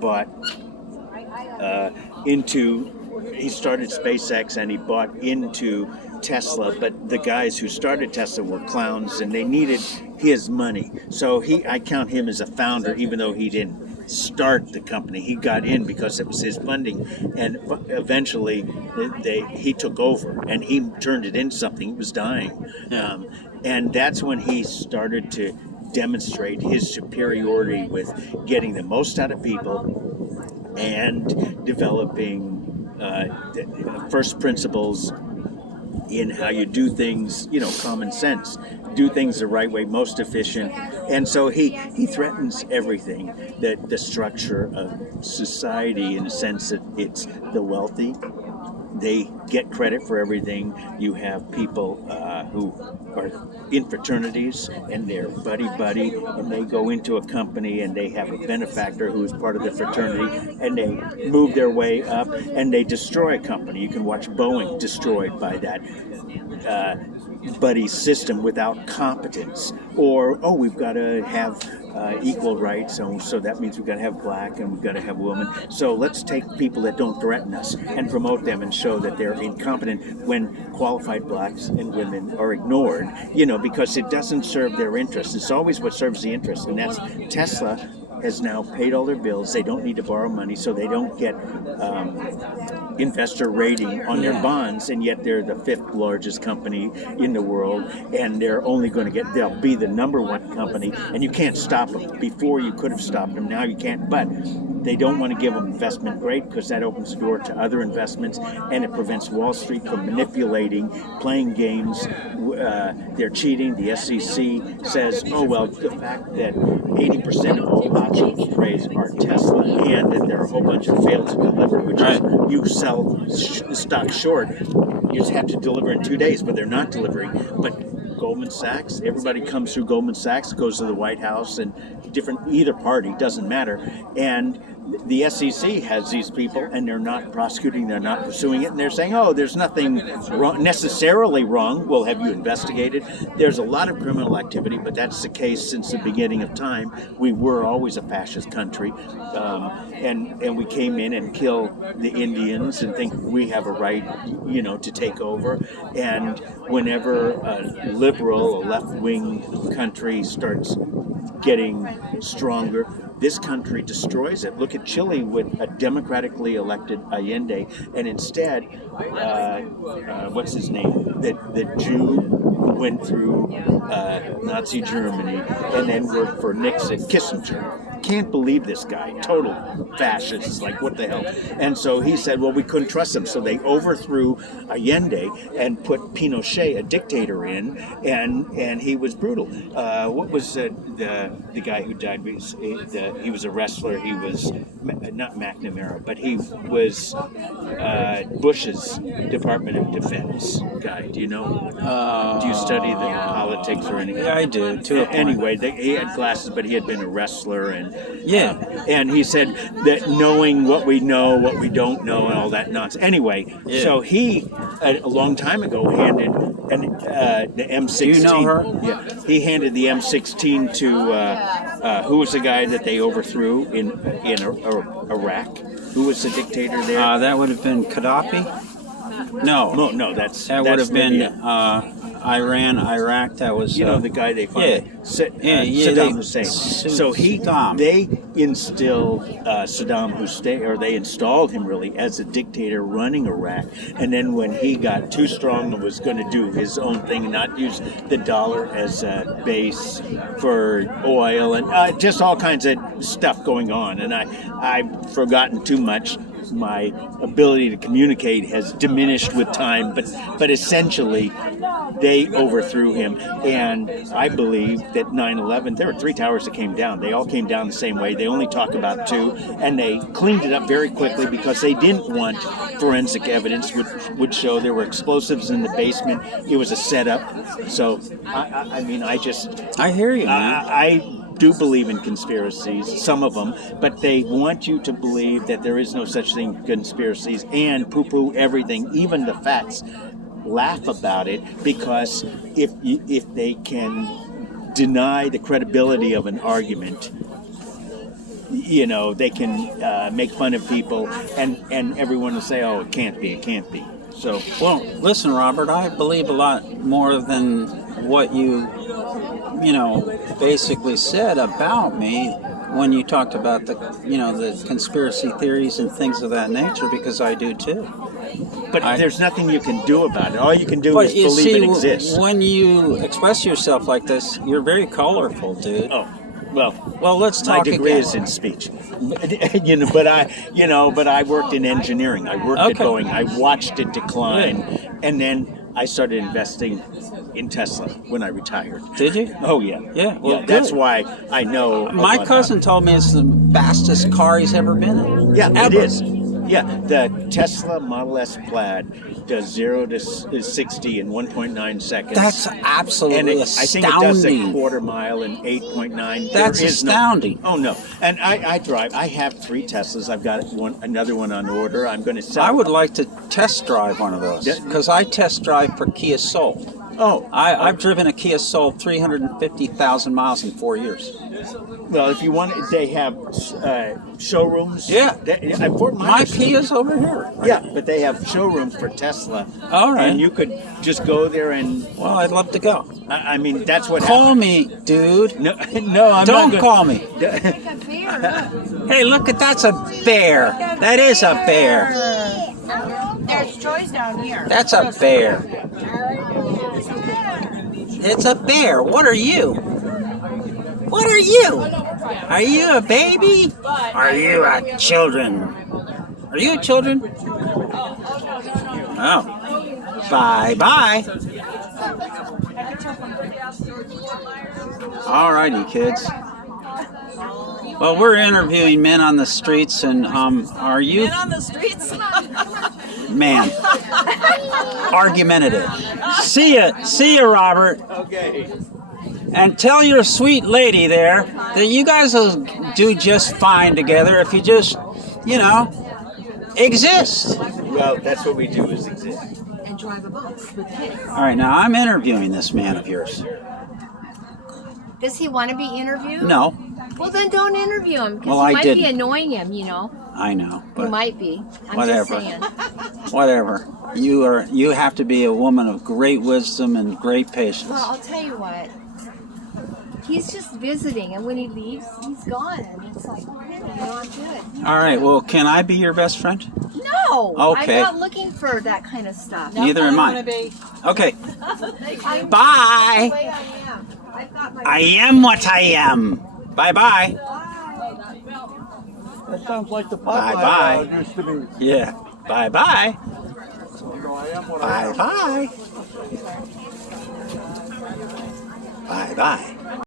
bought into. He started SpaceX and he bought into Tesla, but the guys who started Tesla were clowns and they needed his money. So I count him as a founder, even though he didn't start the company. He got in because it was his funding, and eventually he took over and he turned it into something. He was dying, and that's when he started to demonstrate his superiority with getting the most out of people and developing first principles in how you do things, common sense, do things the right way, most efficient. And so he threatens everything, that the structure of society, in the sense that it's the wealthy. They get credit for everything. You have people who are in fraternities and they're buddy, and they go into a company and they have a benefactor who is part of the fraternity, and they move their way up and they destroy a company. You can watch Boeing destroyed by that buddy system without competence. Or, we've got to have equal rights, so that means we've got to have black and we've got to have women. So let's take people that don't threaten us and promote them and show that they're incompetent when qualified blacks and women are ignored, because it doesn't serve their interests. It's always what serves the interest, and that's Tesla has now paid all their bills. They don't need to borrow money, so they don't get investor rating on their bonds, and yet they're the fifth largest company in the world, and they'll be the number one company, and you can't stop them. Before you could have stopped them, now you can't, but they don't want to give them investment grade because that opens the door to other investments, and it prevents Wall Street from manipulating, playing games. They're cheating. The SEC says, the fact that 80% of all option trades are Tesla, and that there are a whole bunch of failed to deliver, which is you sell stock short, you just have to deliver in 2 days, but they're not delivering. But Goldman Sachs, everybody comes through Goldman Sachs, goes to the White House, and either party, doesn't matter. And the SEC has these people, and they're not prosecuting, they're not pursuing it, and they're saying, there's nothing necessarily wrong. Well, have you investigated? There's a lot of criminal activity, but that's the case since the beginning of time. We were always a fascist country, and we came in and killed the Indians and think we have a right, to take over. And whenever a liberal, a left-wing country starts getting stronger, this country destroys it. Look at Chile with a democratically elected Allende, and instead, what's his name? The Jew who went through Nazi Germany and then worked for Nixon, Kissinger. Can't believe this guy, total fascist. It's like, what the hell? And so he said, we couldn't trust him. So they overthrew Allende and put Pinochet, a dictator, in, and he was brutal. What was the guy who died? He was a wrestler. He was not McNamara, but he was Bush's Department of Defense guy. Do you know? Do you study the politics or anything? Yeah, I do. Anyway, he had glasses, but he had been a wrestler, and and he said that knowing what we know, what we don't know, and all that nonsense. Anyway, so he a long time ago handed the M16. Do you know her? Yeah, he handed the M16 to who was the guy that they overthrew in Iraq? Who was the dictator there? That would have been Gaddafi. No, that would have been Iran, Iraq. That was the guy they finally Saddam Hussein. So they instilled Saddam Hussein, or they installed him really as a dictator running Iraq. And then when he got too strong and was going to do his own thing and not use the dollar as a base for oil and just all kinds of stuff going on, and I've forgotten too much. My ability to communicate has diminished with time, but essentially they overthrew him. And I believe that 9/11, there were 3 towers that came down. They all came down the same way. They only talk about 2, and they cleaned it up very quickly because they didn't want forensic evidence which would show there were explosives in the basement. It was a setup. So I hear you, man. I do believe in conspiracies, some of them, but they want you to believe that there is no such thing as conspiracies and poo-poo everything, even the facts. Laugh about it, because if they can deny the credibility of an argument, you know, they can make fun of people, and everyone will say, "Oh, it can't be, it can't be." So, Well, listen, Robert, I believe a lot more than what you basically said about me when you talked about the conspiracy theories and things of that nature, because I do too. but there's nothing you can do about it. All you can do But is you believe see, it exists. when you express yourself like this, you're very colorful, dude. Oh, well, Well, let's my talk degree again. is in speech. But I worked in engineering. I worked at Okay. Boeing. I watched it decline, and then I started investing in Tesla when I retired. Did you? Oh yeah, Yeah, well, that's good. why I know. a My lot cousin about told me it's the fastest car he's ever been in. it. Yeah, ever. it is. Yeah, the Tesla Model S Plaid does 0 to 60 in 1.9 seconds. That's absolutely and I think it does a astounding. quarter mile in 8.9. That's There is astounding. Oh no! And I drive. I have 3 Teslas. I've got another one on order. I'm going to sell. I would like to test drive one of those Yeah. because I test drive for Kia Soul. Oh, I've driven a Kia Soul 350,000 miles in 4 years. well, if you want, they have showrooms. Yeah. Fort My Myers. Kia's over here. Yeah, but they have showrooms for Tesla. All right. And you could just go there and. Well, I'd love to go. I mean, that's what. Call me, dude. No, no, I'm Don't not call me. Hey, look at that's a bear. That is a bear. There's toys down here. That's a bear. It's a bear. What are you? What are you? Are you a baby? Are you a children? Are you a children? Oh. Bye bye. Alrighty, kids. Well, we're interviewing men on the streets, and are you On the streets. man argumentative? See ya, Robert. Okay. And tell your sweet lady there that you guys will do just fine together if you just, exist. Well, that's what we do is exist. And drive a boat with kids. All right, now I'm interviewing this man of yours. Does he want to be interviewed? No, Well, then don't interview him because Well, you I might be didn't. annoying him. I know, You but might be. I'm whatever. just saying. whatever. You have to be a woman of great wisdom and great patience. Well, I'll tell you what. He's just visiting, and when he leaves, he's gone. And it's like, okay, I'm good. All right, well, can I be your best friend? No, Okay. I'm not looking for that kind of stuff. Neither am I. Okay, I'm bye. the way I am. I've got my. I am what I am. Bye-bye. That sounds like the Bye-bye. Popeye used to be. Yeah, bye-bye. I am what I am. Bye-bye. Bye-bye.